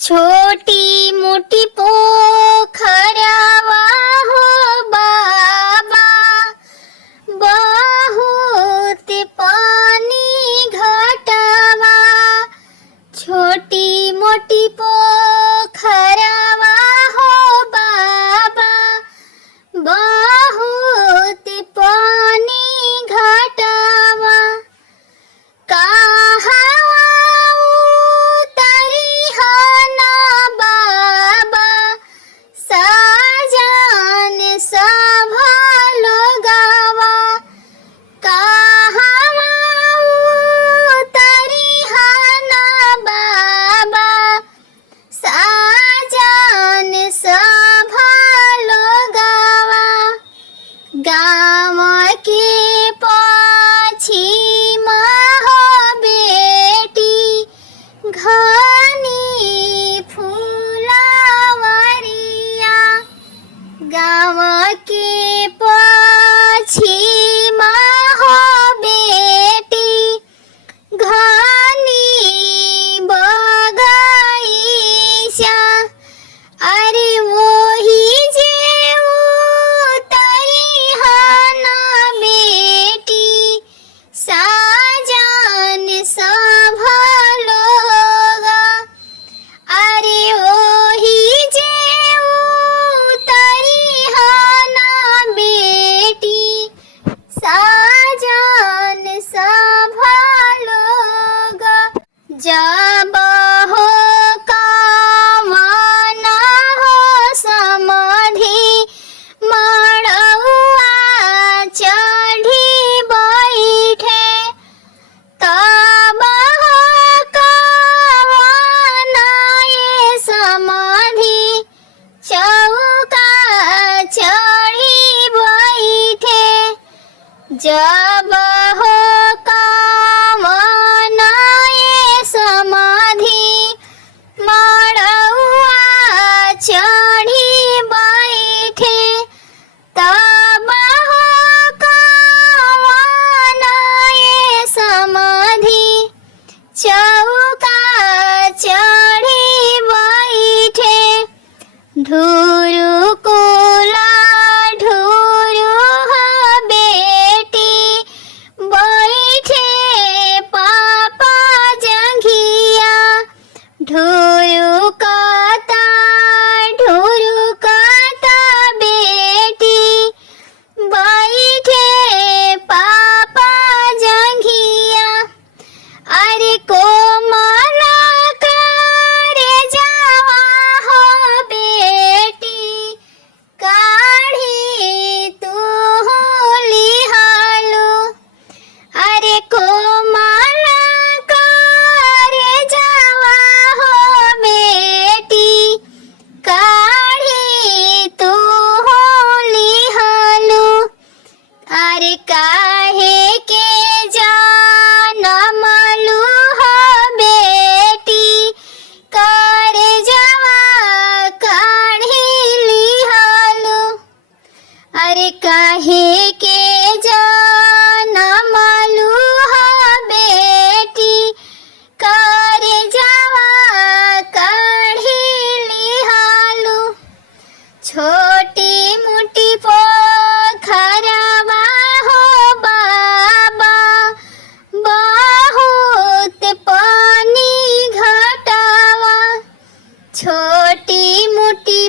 छोटी मोटी पोखरवा हो बाबा, बहुत पानी घटवा। छोटी मोटी पोखरवा हो बाबा, बहुत पानी घटवा। गाँव के पश्चिम हो बेटी, घनी फुलवरिया। गाँव के पश्चिम हो बेटी, घनी बगीचा। अरे वही जे साजन सब लोग। अरे ओही जे उतरिहना बेटी, साजन सब लोग। जब हो कामना हो समाधि, मड़उआ चढ़ी बैठे। तब हो कामना ये समाधि, चौका चढ़ी बैठे। जब हो कामना ये समाधि, मड़उआ चढ़ी बैठे। तब हो कामना ये समाधि, चौका चढ़ी बैठे। ढूरु कुला ढूरु हो बेटी, बैठे पापा जंघिया। ढूरु काता बेटी, बैठे पापा जंघिया। अरे कोमल करे जावा हो बेटी, काढ़ी तू लिहालू। अरे कोमल करे जावा हो बेटी, काढ़ी तू लिहालू। अरे काहे के जनमलू हो बेटी, करे जावा काढ़ी लिहालू। अरे काहे के जनमलू हो बेटी, करे जावा काढ़ी लिहालू। छोटी मोटी पोखरवा हो बाबा, बहुत पानी घटवा। छोटी मोटी